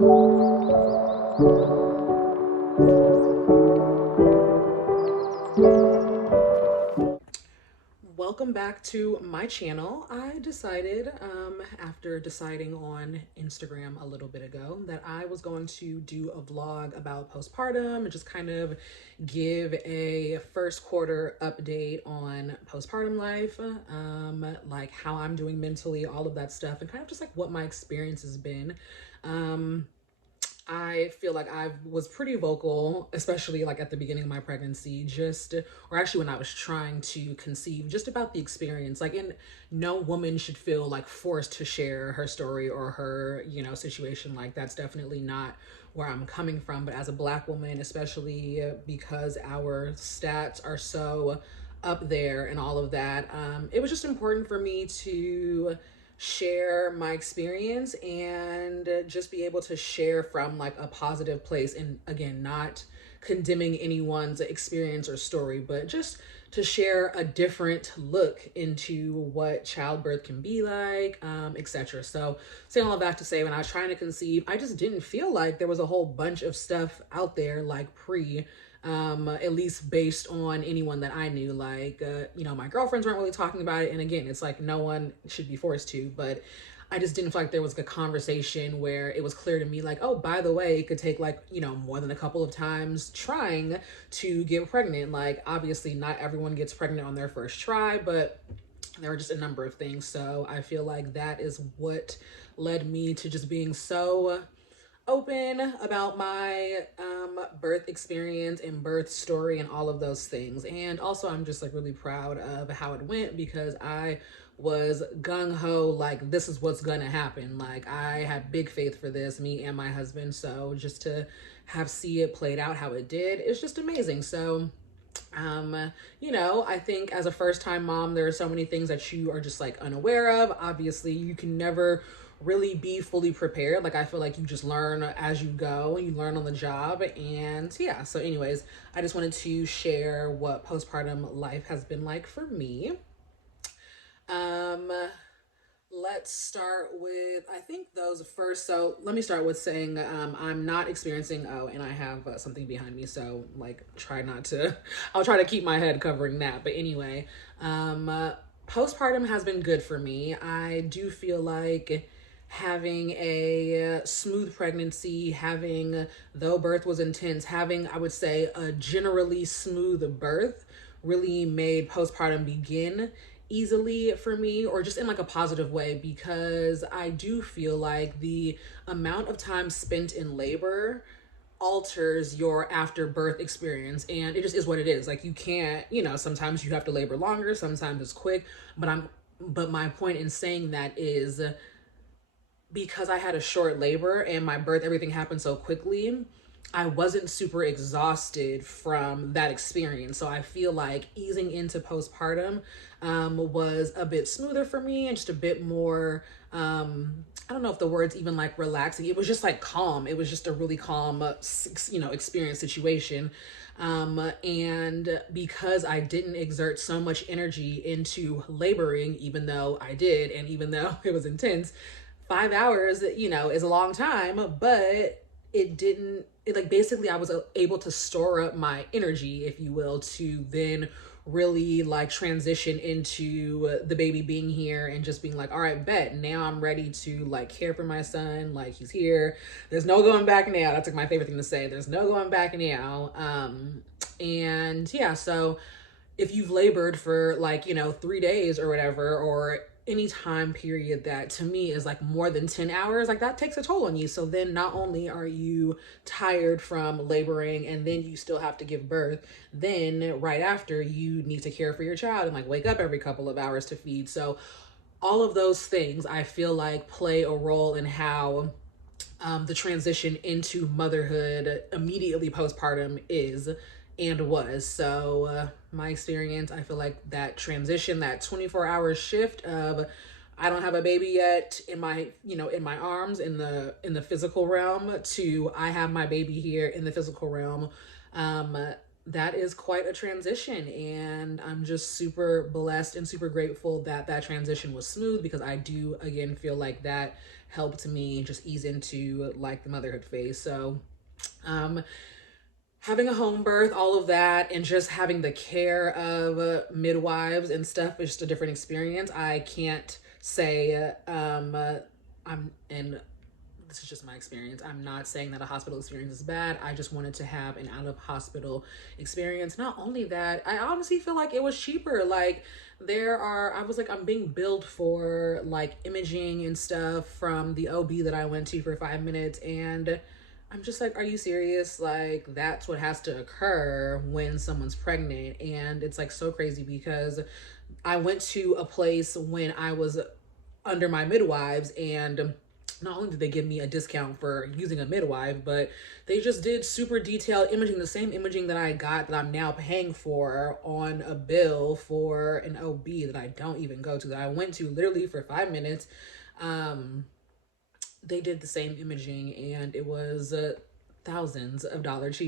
Welcome back to my channel. I decided, after deciding on Instagram a little bit ago, that I was going to do a vlog about postpartum and just kind of give a first quarter update on postpartum life, like how I'm doing mentally, all of that stuff, and kind of just like what my experience has been. I feel like I was pretty vocal, especially like at the beginning of my pregnancy, or actually when I was trying to conceive, just about the experience. And no woman should feel like forced to share her story or her, situation. Like, that's definitely not where I'm coming from. But as a Black woman, especially because our stats are so up there and all of that, it was just important for me to share my experience and just be able to share from like a positive place, and again, not condemning anyone's experience or story, but just to share a different look into what childbirth can be like, etc. So saying all of that to say, when I was trying to conceive, I just didn't feel like there was a whole bunch of stuff out there like at least based on anyone that I knew. My girlfriends weren't really talking about it. And again, it's like no one should be forced to, but I just didn't feel like there was a conversation where it was clear to me, like, oh, by the way, it could take more than a couple of times trying to get pregnant. Like, obviously not everyone gets pregnant on their first try, but there were just a number of things. So I feel like that is what led me to just being so open about my birth experience and birth story and all of those things. And also, I'm just like really proud of how it went, because I was gung-ho, like, this is what's gonna happen. Like, I had big faith for this, me and my husband. So just to see it played out how it did, it's just amazing. So I think as a first time mom, there are so many things that you are just like unaware of. Obviously, you can never really be fully prepared. Like, I feel like you just learn as you go, you learn on the job. And yeah, so anyways, I just wanted to share what postpartum life has been like for me. Let's start with, I think those first. So let me start with saying I'm not experiencing, and I have something behind me. So like, try not to, I'll try to keep my head covering that. But anyway, postpartum has been good for me. I do feel like having a smooth pregnancy, though birth was intense, having, I would say, a generally smooth birth really made postpartum begin easily for me, or just in like a positive way, because I do feel like the amount of time spent in labor alters your after birth experience, and it just is what it is. Like, you can't, sometimes you have to labor longer, sometimes it's quick, but my point in saying that is, because I had a short labor and my birth, everything happened so quickly, I wasn't super exhausted from that experience. So I feel like easing into postpartum was a bit smoother for me, and just a bit more, I don't know if the word's even like relaxing. It was just like calm. It was just a really calm, experience situation. And because I didn't exert so much energy into laboring, even though I did, and even though it was intense, 5 hours, is a long time, but basically I was able to store up my energy, if you will, to then really like transition into the baby being here and just being like, all right, bet, now I'm ready to like care for my son. Like, he's here. There's no going back now. That's like my favorite thing to say. There's no going back now. And yeah, so if you've labored for 3 days or whatever, or any time period that to me is like more than 10 hours, like, that takes a toll on you. So then not only are you tired from laboring, and then you still have to give birth, then right after you need to care for your child and like wake up every couple of hours to feed. So all of those things, I feel like, play a role in how the transition into motherhood immediately postpartum is and was. So my experience, I feel like that transition, that 24-hour shift of, I don't have a baby yet in my, in my arms, in the physical realm, to I have my baby here in the physical realm, that is quite a transition, and I'm just super blessed and super grateful that that transition was smooth, because I do again feel like that helped me just ease into like the motherhood phase. So um having a home birth, all of that, and just having the care of midwives and stuff is just a different experience. I can't say I'm and this is just my experience. I'm not saying that a hospital experience is bad. I just wanted to have an out of hospital experience. Not only that, I honestly feel like it was cheaper. Like I was like, I'm being billed for like imaging and stuff from the OB that I went to for 5 minutes. And I'm just like, are you serious? Like, that's what has to occur when someone's pregnant. And it's like so crazy because I went to a place when I was under my midwives, and not only did they give me a discount for using a midwife, but they just did super detailed imaging, the same imaging that I got that I'm now paying for on a bill for an OB that I don't even go to, that I went to literally for 5 minutes. Um, they did the same imaging, and it was thousands of dollars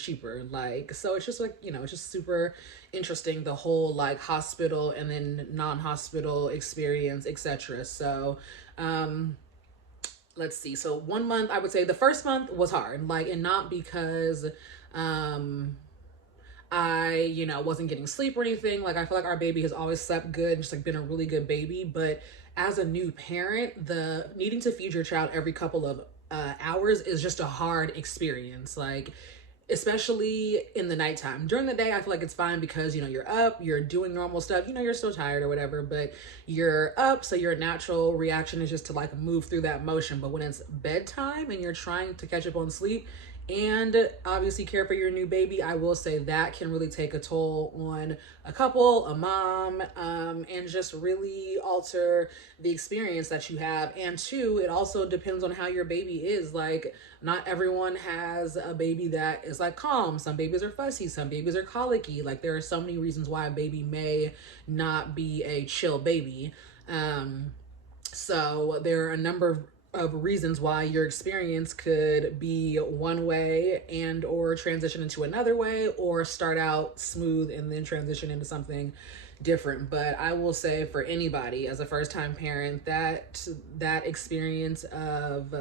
cheaper. Like, so it's just like, it's just super interesting, the whole like hospital and then non-hospital experience, etc. So let's see. So 1 month, I would say the first month was hard, like, and not because um I, wasn't getting sleep or anything. Like, I feel like our baby has always slept good and just like been a really good baby. But as a new parent, the needing to feed your child every couple of hours is just a hard experience. Like, especially in the nighttime. During the day, I feel like it's fine because, you're up, you're doing normal stuff, you're still tired or whatever, but you're up. So your natural reaction is just to like move through that motion. But when it's bedtime and you're trying to catch up on sleep, and obviously care for your new baby, I will say that can really take a toll on a couple, a mom, and just really alter the experience that you have. And two, it also depends on how your baby is. Like, not everyone has a baby that is like calm. Some babies are fussy, some babies are colicky. Like, there are so many reasons why a baby may not be a chill baby. So there are a number of reasons why your experience could be one way and or transition into another way, or start out smooth and then transition into something different. But I will say, for anybody as a first time parent, that experience of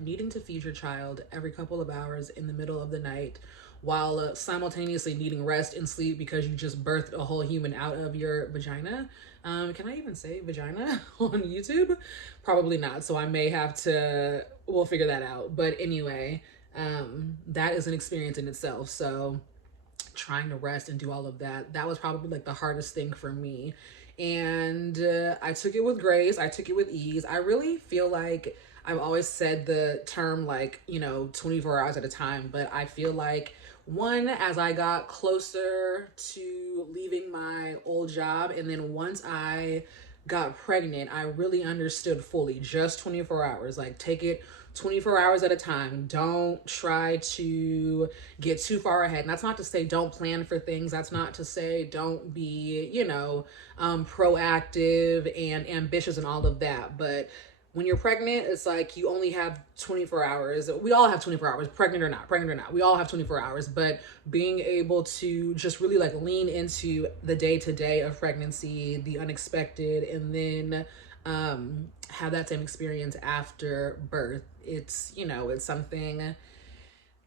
needing to feed your child every couple of hours in the middle of the night, while simultaneously needing rest and sleep because you just birthed a whole human out of your vagina. Can I even say vagina on YouTube? Probably not. So I may have to, we'll figure that out. But anyway, that is an experience in itself. So trying to rest and do all of that, that was probably like the hardest thing for me. And I took it with grace, I took it with ease. I really feel like I've always said the term like, 24 hours at a time, but I feel like, one, as I got closer to leaving my old job, and then once I got pregnant, I really understood fully just 24 hours. Like, take it 24 hours at a time. Don't try to get too far ahead. And that's not to say don't plan for things. That's not to say don't be, proactive and ambitious and all of that. But when you're pregnant, it's like you only have 24 hours. We all have 24 hours, pregnant or not. We all have 24 hours, but being able to just really like lean into the day to day of pregnancy, the unexpected, and then have that same experience after birth. It's something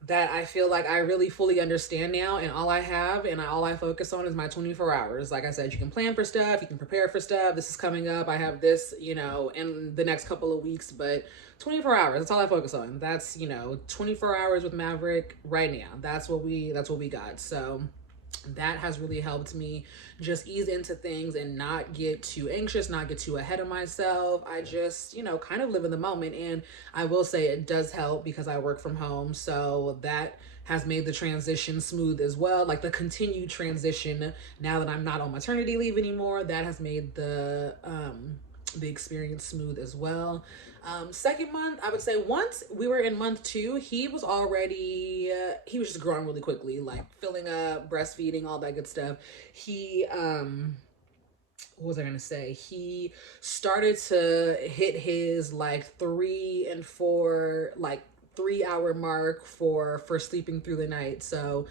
that I feel like I really fully understand now, and all I focus on is my 24 hours. Like I said, you can plan for stuff, you can prepare for stuff. This is coming up. I have this, in the next couple of weeks, but 24 hours, that's all I focus on. That's, 24 hours with Maverick right now. That's what we got. So that has really helped me just ease into things and not get too anxious, not get too ahead of myself. I just, kind of live in the moment. And I will say it does help because I work from home. So that has made the transition smooth as well. Like, the continued transition, now that I'm not on maternity leave anymore, that has made the experience smooth as well. Second month, I would say once we were in month 2, he was just growing really quickly, like filling up, breastfeeding, all that good stuff. He, what was I gonna say? He started to hit his like 3 and 4, like 3-hour mark for sleeping through the night. So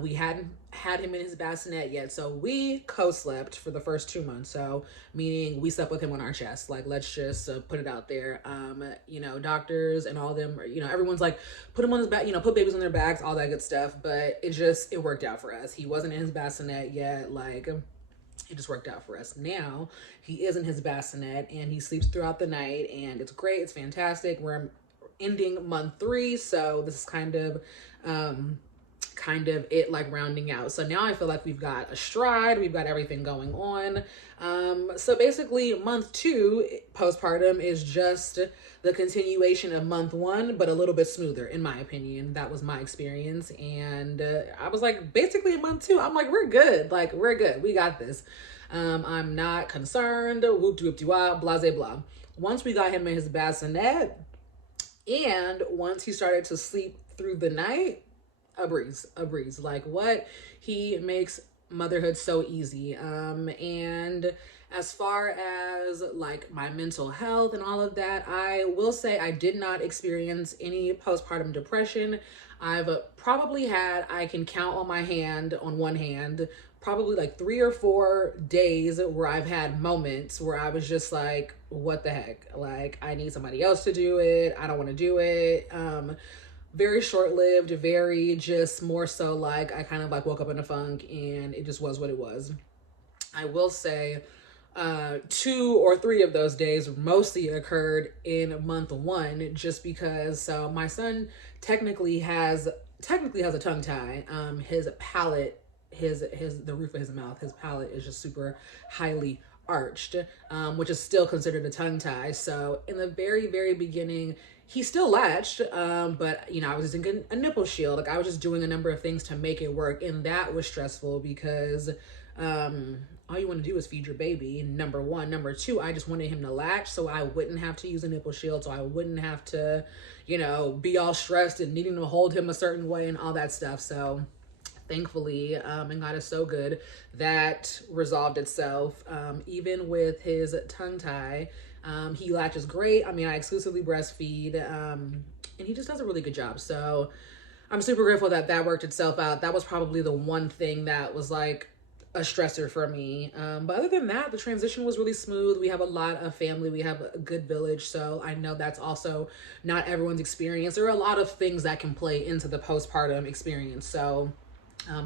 we hadn't had him in his bassinet yet, so we co-slept for the first 2 months. So meaning we slept with him on our chest. Like, let's just put it out there. You know, doctors and all them, you know, everyone's like, put him on his back, you know, put babies on their backs, all that good stuff. But it worked out for us. He wasn't in his bassinet yet. Like, it just worked out for us. Now he is in his bassinet and he sleeps throughout the night, and it's great. It's fantastic. We're ending month 3, so this is kind of it, like, rounding out. So now I feel like we've got a stride, we've got everything going on. So basically month 2 postpartum is just the continuation of month 1, but a little bit smoother, in my opinion. That was my experience. And I was like, basically in month 2, I'm like, we're good. Like, we're good. We got this. I'm not concerned. Whoop de whoop de wah, blase blah. Once we got him in his bassinet, and once he started to sleep through the night, a breeze. Like, what? He makes motherhood so easy. And as far as like my mental health and all of that, I will say I did not experience any postpartum depression. I've probably had, I can count on one hand, probably like 3 or 4 days where I've had moments where I was just like, what the heck? Like, I need somebody else to do it. I don't want to do it. Very short-lived, very just more so like I kind of like woke up in a funk and it just was what it was. I will say 2 or 3 of those days mostly occurred in month 1, just because, so my son technically has a tongue tie. His palate, the roof of his mouth, his palate is just super highly arched, which is still considered a tongue tie. So in the very, very beginning, he still latched, but you know, I was using a nipple shield. Like, I was just doing a number of things to make it work, and that was stressful because all you want to do is feed your baby, number 1. Number 2, I just wanted him to latch so I wouldn't have to use a nipple shield, so I wouldn't have to, you know, be all stressed and needing to hold him a certain way and all that stuff. So thankfully, and God is so good, that resolved itself. Even with his tongue tie, he latches great. I mean, I exclusively breastfeed, and he just does a really good job. So I'm super grateful that that worked itself out. That was probably the one thing that was like a stressor for me. But other than that, the transition was really smooth. We have a lot of family. We have a good village. So I know that's also not everyone's experience. There are a lot of things that can play into the postpartum experience. So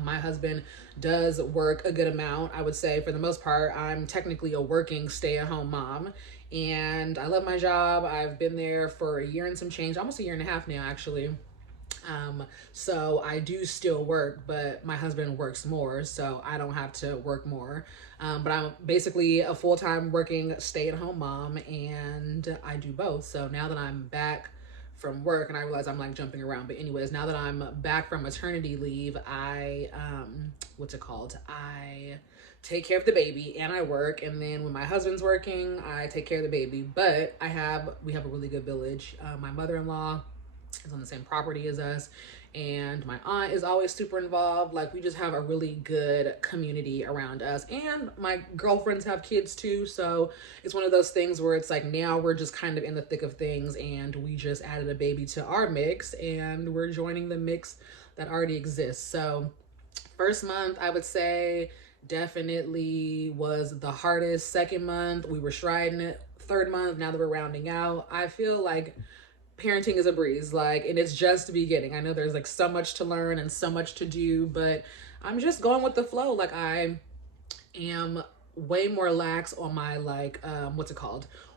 my husband does work a good amount. I would say for the most part, I'm technically a working stay-at-home mom, and I love my job. I've been there for a year and some change, almost a year and a half now, actually. So I do still work, but my husband works more, so I don't have to work more. But I'm basically a full-time working stay-at-home mom, and I do both. So now that I'm back from work, and I realize I'm like jumping around, but anyways, now that I'm back from maternity leave, I I take care of the baby and I work, and then when my husband's working, I take care of the baby. But we have a really good village. My mother-in-law is on the same property as us, and my aunt is always super involved. Like, we just have a really good community around us, and my girlfriends have kids too, so it's one of those things where it's like, now we're just kind of in the thick of things, and we just added a baby to our mix, and we're joining the mix that already exists. So first month, I would say, definitely was the hardest. Second month, we were striding it. Third month, now that we're rounding out, I feel like parenting is a breeze, like, and it's just the beginning. I know there's like so much to learn and so much to do, but I'm just going with the flow. Like, I am way more lax on my like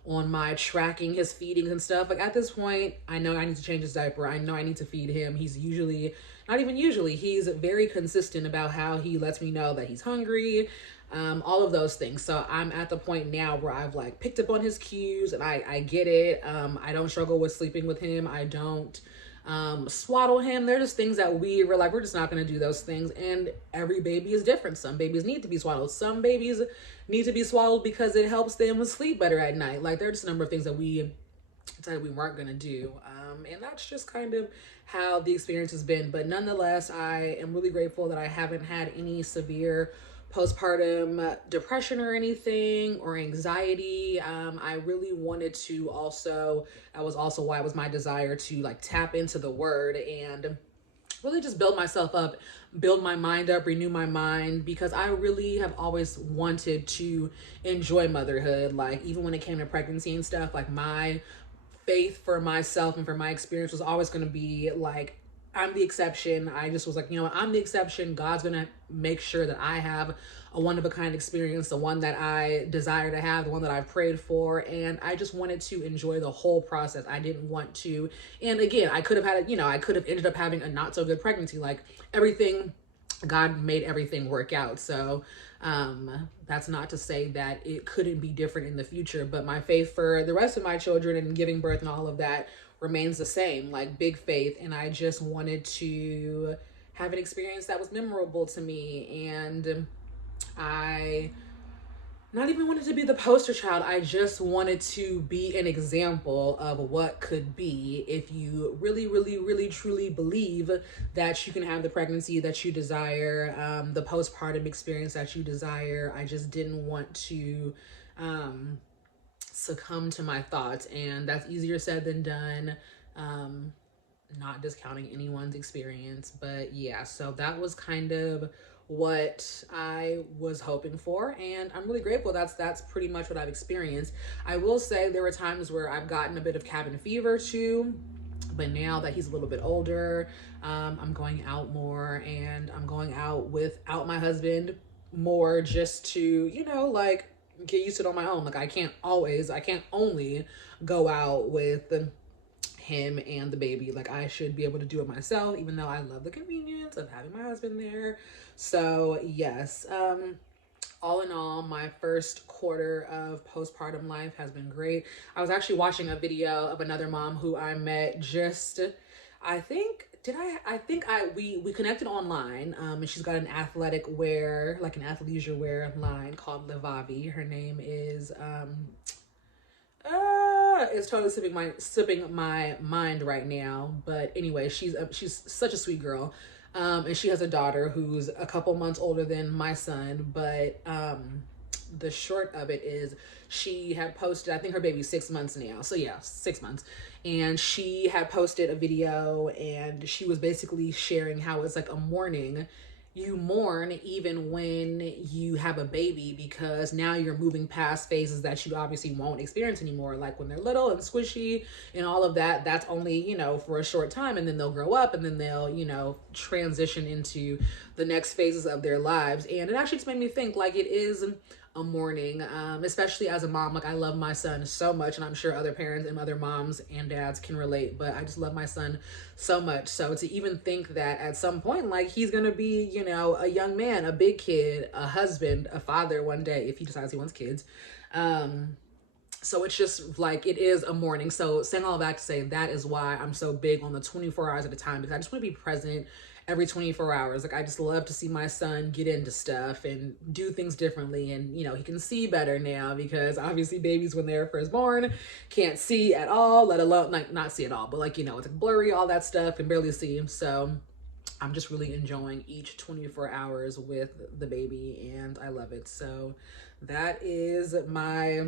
on my tracking his feedings and stuff. Like, at this point, I know I need to change his diaper. I know I need to feed him. He's usually, not even usually, he's very consistent about how he lets me know that he's hungry. All of those things. So I'm at the point now where I've like picked up on his cues, and I get it. I don't struggle with sleeping with him. I don't swaddle him. They're just things that we were like, we're just not going to do those things. And every baby is different. Some babies need to be swaddled. Some babies need to be swaddled because it helps them sleep better at night. Like, there's just a number of things that we decided we weren't going to do. And that's just kind of how the experience has been. But nonetheless, I am really grateful that I haven't had any severe postpartum depression or anything or anxiety. I really wanted to also, that was also why it was my desire to like tap into the word and really just build myself up, build my mind up, renew my mind, because I really have always wanted to enjoy motherhood. Like even when it came to pregnancy and stuff, like my faith for myself and for my experience was always going to be like, I'm the exception. I just was like, you know what, I'm the exception. God's going to make sure that I have a one of a kind experience, the one that I desire to have, the one that I've prayed for. And I just wanted to enjoy the whole process. I didn't want to. And again, I could have had, I could have ended up having a not so good pregnancy. Like everything, God made everything work out. So that's not to say that it couldn't be different in the future, but my faith for the rest of my children and giving birth and all of that remains the same, like big faith. And I just wanted to have an experience that was memorable to me. And I not even wanted to be the poster child. I just wanted to be an example of what could be if you really, really, really, truly believe that you can have the pregnancy that you desire, the postpartum experience that you desire. I just didn't want to succumb to my thoughts, and that's easier said than done. Not discounting anyone's experience, but yeah, so that was kind of what I was hoping for, and I'm really grateful that's pretty much what I've experienced. I will say there were times where I've gotten a bit of cabin fever too, but now that he's a little bit older, I'm going out more, and I'm going out without my husband more just to, like get used to it on my own. Like I can't only go out with him and the baby. Like I should be able to do it myself, even though I love the convenience of having my husband there. So yes, all in all, my first quarter of postpartum life has been great. I was actually watching a video of another mom who I met just, we connected online, and she's got an athletic wear, like an athleisure wear line called Livavi. Her name is, it's totally slipping my mind right now. But anyway, she's such a sweet girl. And she has a daughter who's a couple months older than my son, but the short of it is she had posted, I think her baby's 6 months now. So yeah, 6 months. And she had posted a video, and she was basically sharing how it's like a mourning. You mourn even when you have a baby, because now you're moving past phases that you obviously won't experience anymore. Like when they're little and squishy and all of that, that's only, for a short time, and then they'll grow up, and then they'll, transition into the next phases of their lives. And it actually just made me think like it is a mourning, especially as a mom. Like I love my son so much, and I'm sure other parents and other moms and dads can relate, but I just love my son so much. So to even think that at some point, like he's gonna be, a young man, a big kid, a husband, a father one day, if he decides he wants kids. So it's just like, it is a mourning. So saying all that to say, that is why I'm so big on the 24 hours at a time, because I just want to be present every 24 hours. Like I just love to see my son get into stuff and do things differently. And, he can see better now, because obviously babies when they're first born can't see at all, let alone like not see at all, but like, it's like blurry, all that stuff, can barely see. So I'm just really enjoying each 24 hours with the baby, and I love it. So that is my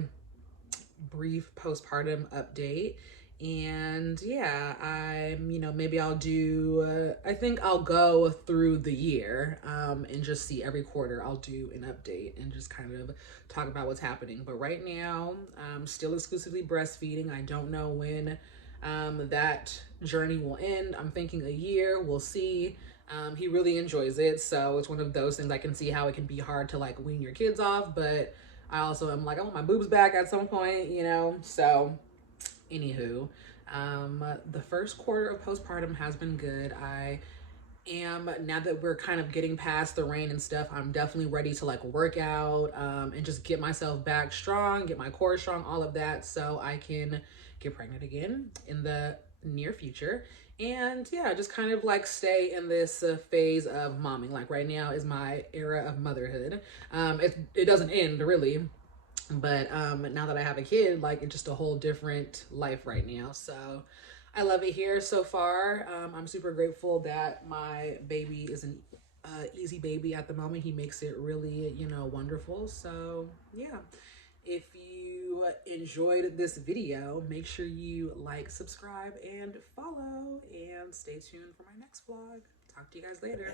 brief postpartum update. And yeah, maybe I'll do, I think I'll go through the year, and just see every quarter I'll do an update and just kind of talk about what's happening. But right now, I'm still exclusively breastfeeding. I don't know when, that journey will end. I'm thinking a year, we'll see. He really enjoys it. So it's one of those things I can see how it can be hard to like wean your kids off, but I also am like, I want my boobs back at some point, so anywho, the first quarter of postpartum has been good. I am, now that we're kind of getting past the rain and stuff, I'm definitely ready to like work out, and just get myself back strong, get my core strong, all of that, so I can get pregnant again in the near future. And yeah, just kind of like stay in this phase of momming. Like right now is my era of motherhood. It doesn't end really, but now that I have a kid, like it's just a whole different life right now. So I love it here so far. I'm super grateful that my baby is easy baby at the moment. He makes it really, you know, wonderful. So yeah, if you enjoyed this video, make sure you like, subscribe, and follow, and stay tuned for my next vlog. Talk to you guys later.